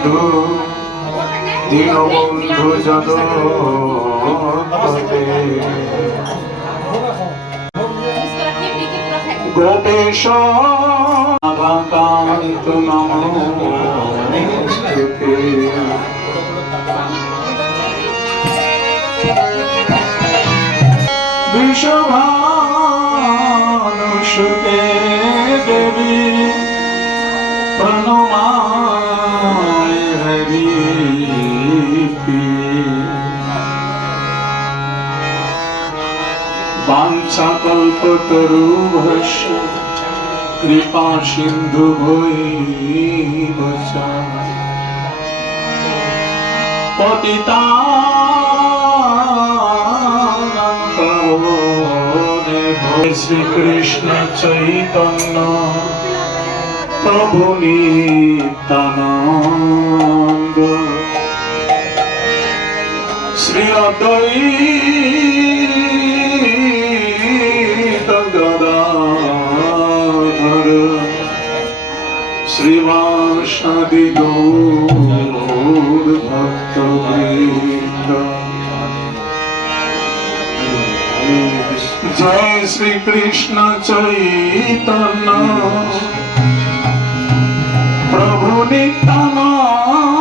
বন্ধু দীনবন্ধু জগৎপতে গোপেশ রাধাকান্ত নমস্তুতে বিশ্বভানুসুতে দেবী প্রণমামি হরি বাঞ্ছাকল্পতরুভ্যশ্চ কৃপা সিন্ধুভৈব চ পতিতানাং পাবনেভ্যো শ্রীকৃষ্ণ চৈতন্য প্রভু নিত্যানন্দ শ্রী অদ্বৈত গদাধর শ্রীবাসাদি গৌর ভক্তবৃন্দ জয় শ্রীকৃষ্ণ চৈতন্য প্রভু নিত্যানন্দ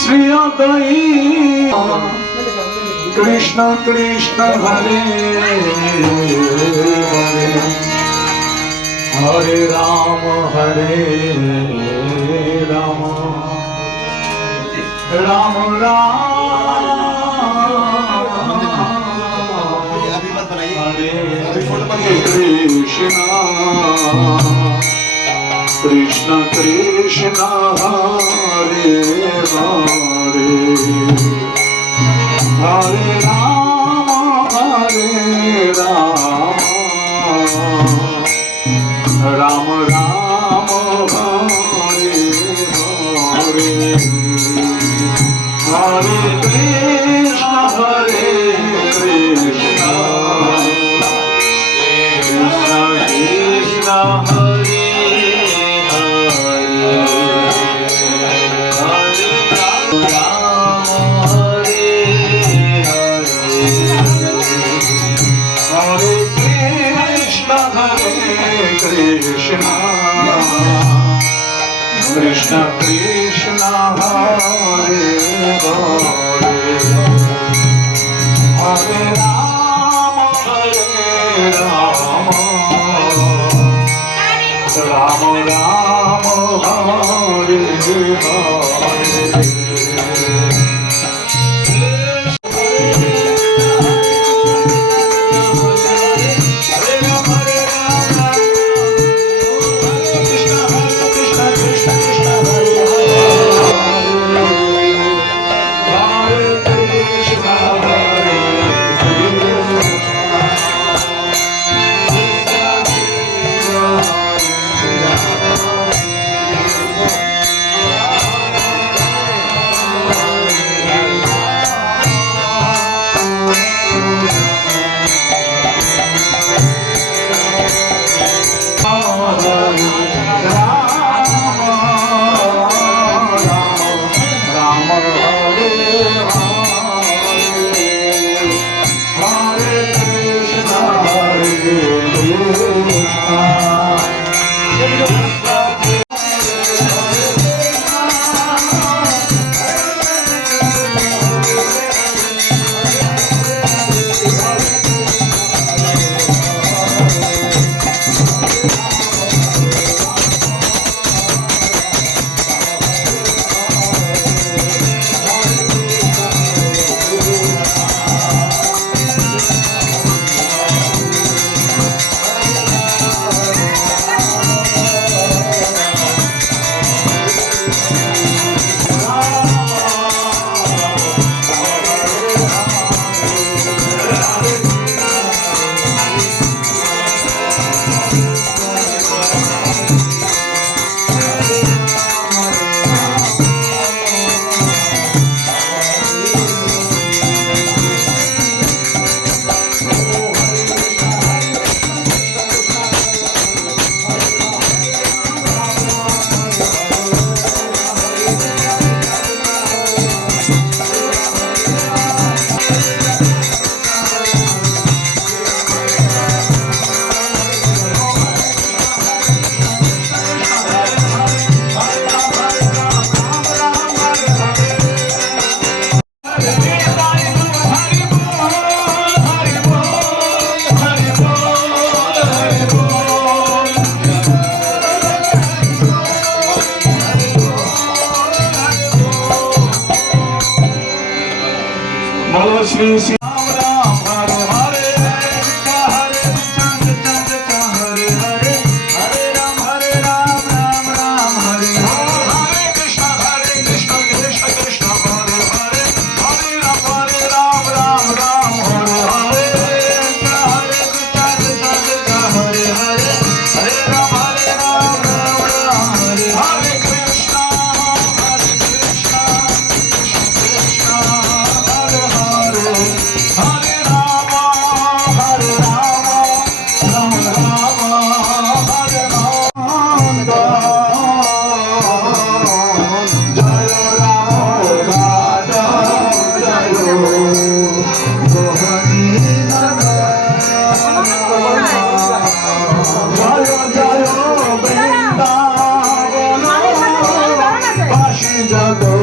শ্রী অদ্বৈত কৃষ্ণ কৃষ্ণ হরে হরে হরে রাম রাম হরে কৃষ্ণ কৃষ্ণ কৃষ্ণ হরে হরে হরে রাম রাম রাম হরে হরে হরে কৃষ্ণ কৃষ্ণ কৃষ্ণ হরে कृष्ण कृष्ण हरे हरे हरे राम राम राम हरे हरे श्री श्री राम हरे हरे हरे चंद चंद हरे हरे हरे राम राम राम हरे हरे कृष्ण कृष्ण कृष्ण हरे हरे हरे राम राम हरे हरे हरे चंद चंद हरे हरे हरे राम राम हरे हरे कृष्ण कृष्ण कृष्ण हरे हरे हरे राम हरे राम राम हरे राम जय राम राजा जय मोहनी जय जय वृंदावन काशी जगो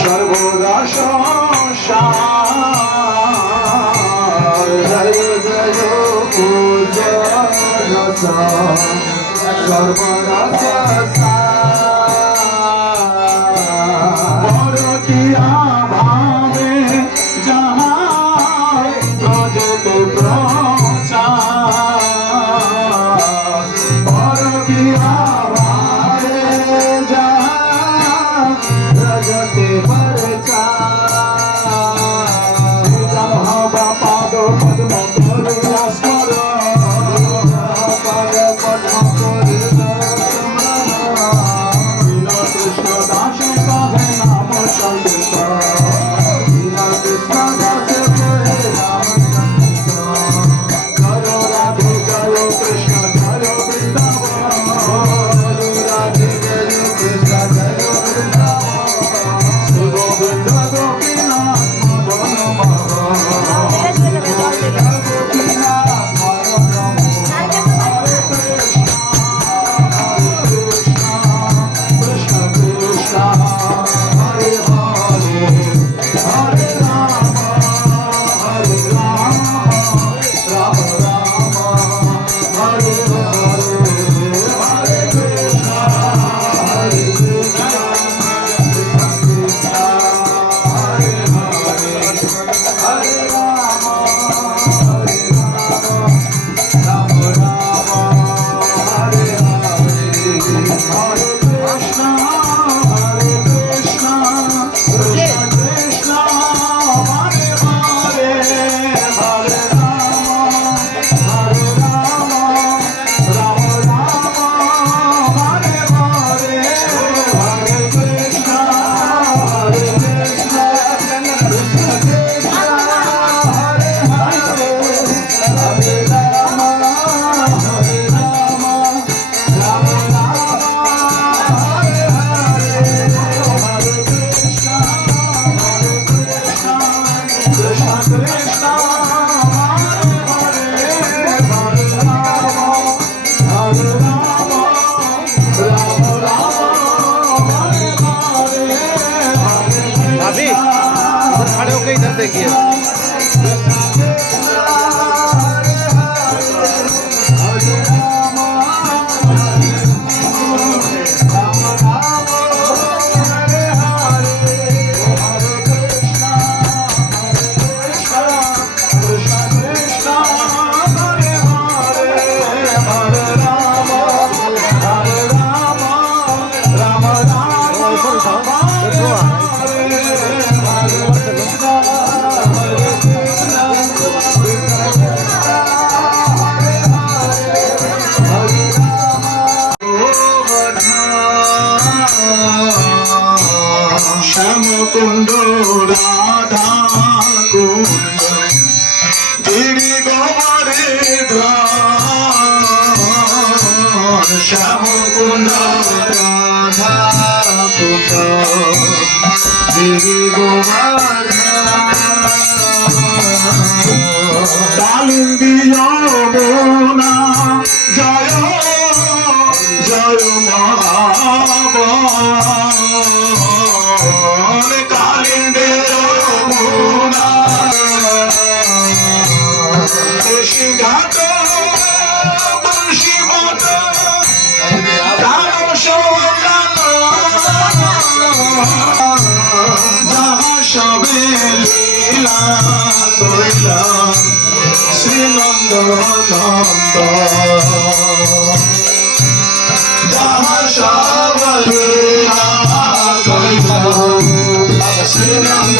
সর্বদাস সর্বদাস বড়কিয়া ভাবে যাহা ব্রজতে প্রচার বড়কিয়া ভাবে যাহা ব্রজতে প্রচার পাদ পদ্ম করিয়া স্মরণ পাদ পদ্ম করিয়া देखिए শ্যামকুণ্ড রাধা কুণ্ড গিরি গোবরে ধ্রান শ্যামকুণ্ড রাধা কুণ্ড গিরি গোবর কালিন্দী যমুনা জয় জয় মহাবন কালিন্দী যমুনা ঘাট বংশীবট যাহা সবে লীলা কইলা শ্রীনন্দ নন্দ যাহা সবে লীলা কইলা শ্রীনন্দ